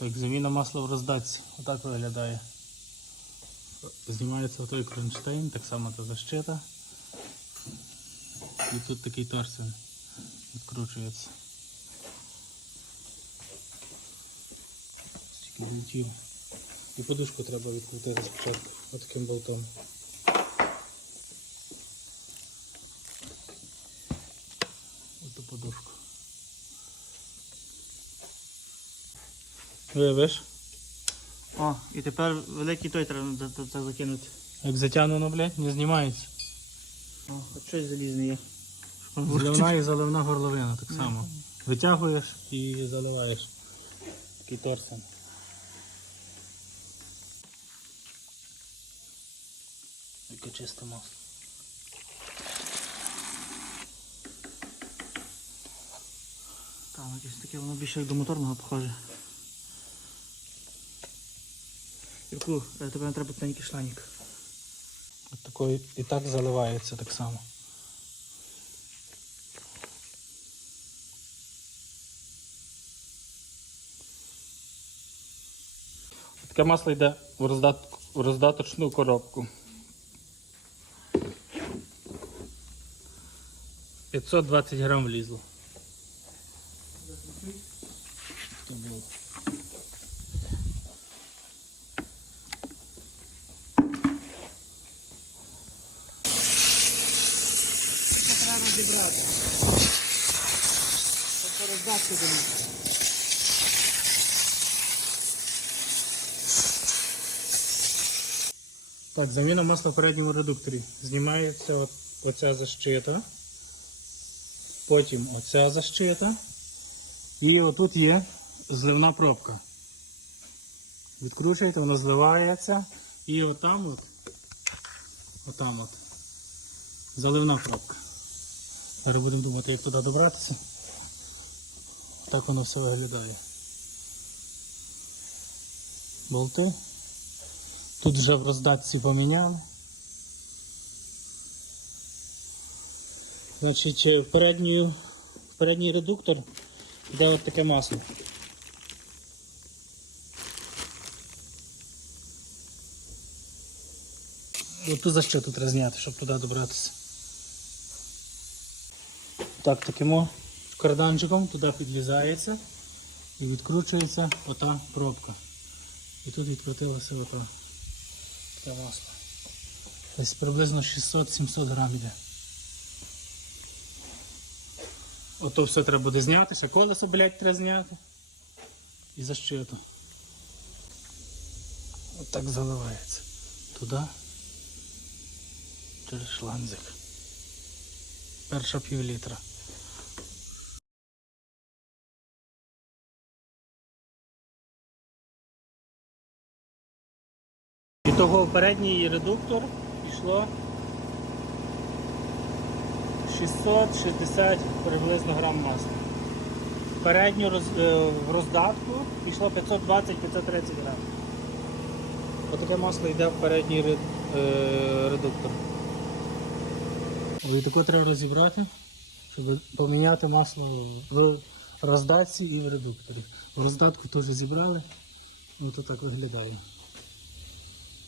Так, заміна масла в роздатці. Отак виглядає. Знімається той кронштейн, так само та защита. І тут такий торсен відкручується. Стільки. І подушку треба відкрутити спочатку. Отаким болтом. Оту подушку. Вивиш. О, і тепер великий той треба за- закинути. Як затягнено, блядь, не знімається. О, от щось залізне є. Зливна і заливна горловина так само. Витягуєш і заливаєш. Такий торсен. Яке чисте масло. Там якесь таке, воно більше як до моторного похоже. Юрку, тебе треба тоненький шланік. От такої і так заливається так само. Таке масло йде в, роздат... в роздаточну коробку. 520 грам влізло. Що було? Розібрати. Тобто роздатку до них. Так, заміна масла в передньому редукторі. Знімається от, оця защита. Потім оця защита. І отут є зливна пробка. Відкручуєте, вона зливається. І отам от, отам от. Заливна пробка. Зараз будемо думати, як туди добратися. Так воно все виглядає. Болти. Тут вже в роздатці поміняли. Значить, в передній, в передній редуктор йде от таке масло. От ту защиту треба зняти, щоб туди добратися. Так, таким карданчиком туди підв'язається і відкручується ота пробка. І тут відкрутилося ота таке масло. Десь приблизно 600-700 грам іде. Ото все треба буде зняти, ще колесо, блядь, треба зняти. І защиту. Отак заливається. Туди. Через шланзик. Перша пів літра. І того в передній редуктор пішло 660 приблизно грам масла. В передню роз, е, в роздатку пішло 520-530 грам. Отаке масло йде в передній ред, е, редуктор. Ось таку треба розібрати, щоб поміняти масло в роздатці і в редукторі. В роздатку теж зібрали, ну то так виглядає.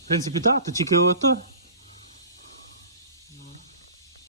В принципі, так, то тільки ото